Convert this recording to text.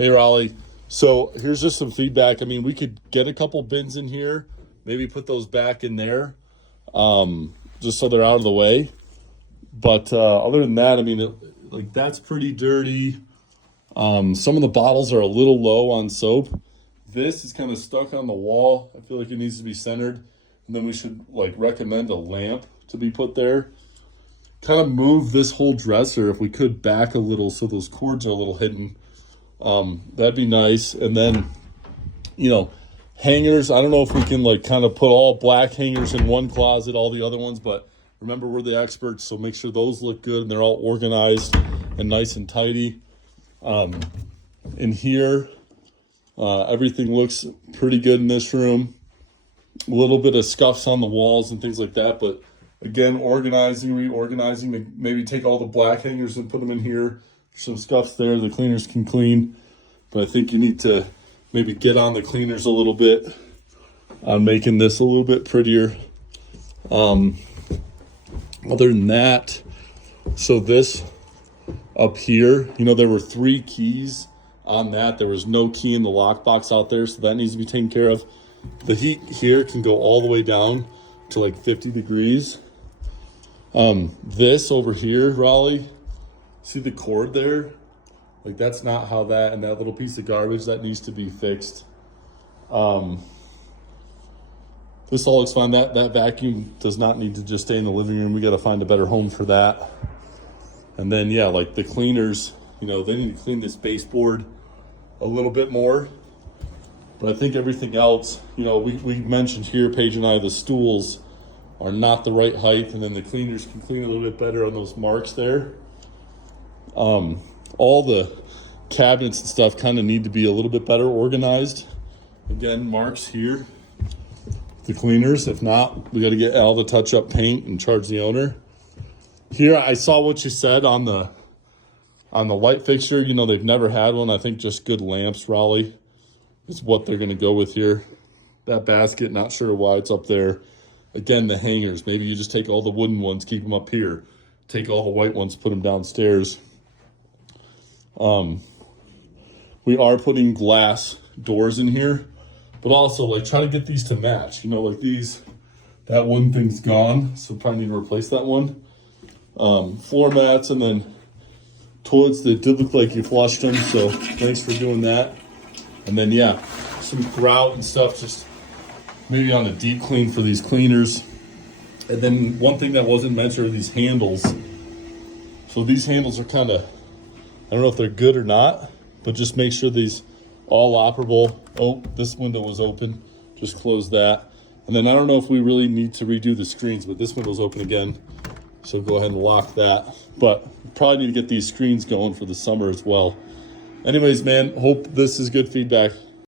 Hey, Raleigh. So here's just some feedback. I mean, we could get a couple bins in here, maybe put those back in there, just so they're out of the way. But other than that, I mean, like that's pretty dirty. Some of the bottles are a little low on soap. This is kind of stuck on the wall. I feel like it needs to be centered. And then we should like recommend a lamp to be put there. Kind of move this whole dresser, if we could, back a little so those cords are a little hidden. That'd be nice. And then, hangers. I don't know if we can like kind of put all black hangers in one closet, all the other ones, but remember, we're the experts, so make sure those look good and they're all organized and nice and tidy. In here, everything looks pretty good in this room. A little bit of scuffs on the walls and things like that, but again, organizing, reorganizing, maybe take all the black hangers and put them in here. Some scuffs there the cleaners can clean, but I think you need to maybe get on the cleaners a little bit on making this a little bit prettier. Other than that, so this up here, there were 3 keys on that. There was no key in the lockbox out there, so that needs to be taken care of. The heat here can go all the way down to like 50 degrees. This over here, Raleigh, see the cord there? Like that's not how that, and that little piece of garbage, that needs to be fixed. This all looks fine. That vacuum does not need to just stay in the living room. We got to find a better home for that. And then, yeah, like the cleaners, they need to clean this baseboard a little bit more. But I think everything else, we mentioned here, Paige and I, the stools are not the right height. And then the cleaners can clean a little bit better on those marks there. All the cabinets and stuff kind of need to be a little bit better organized. Again, marks here. The cleaners. If not, we got to get all the touch-up paint and charge the owner. Here, I saw what you said on the light fixture. They've never had one. I think just good lamps, Raleigh, is what they're going to go with here. That basket, not sure why it's up there. Again, the hangers. Maybe you just take all the wooden ones, keep them up here. Take all the white ones, put them downstairs. We are putting glass doors in here. But also, like, try to get these to match. Like these, that one thing's gone, so probably need to replace that one. Floor mats, and then toilets that did look like you flushed them, so thanks for doing that. And then, yeah, some grout and stuff, just maybe on a deep clean for these cleaners. And then one thing that wasn't mentioned are these handles. So these handles are kind of, I don't know if they're good or not, but just make sure these all operable. Oh, this window was open. Just close that. And then I don't know if we really need to redo the screens, but this window's open again. So go ahead and lock that. But probably need to get these screens going for the summer as well. Anyways, man, hope this is good feedback.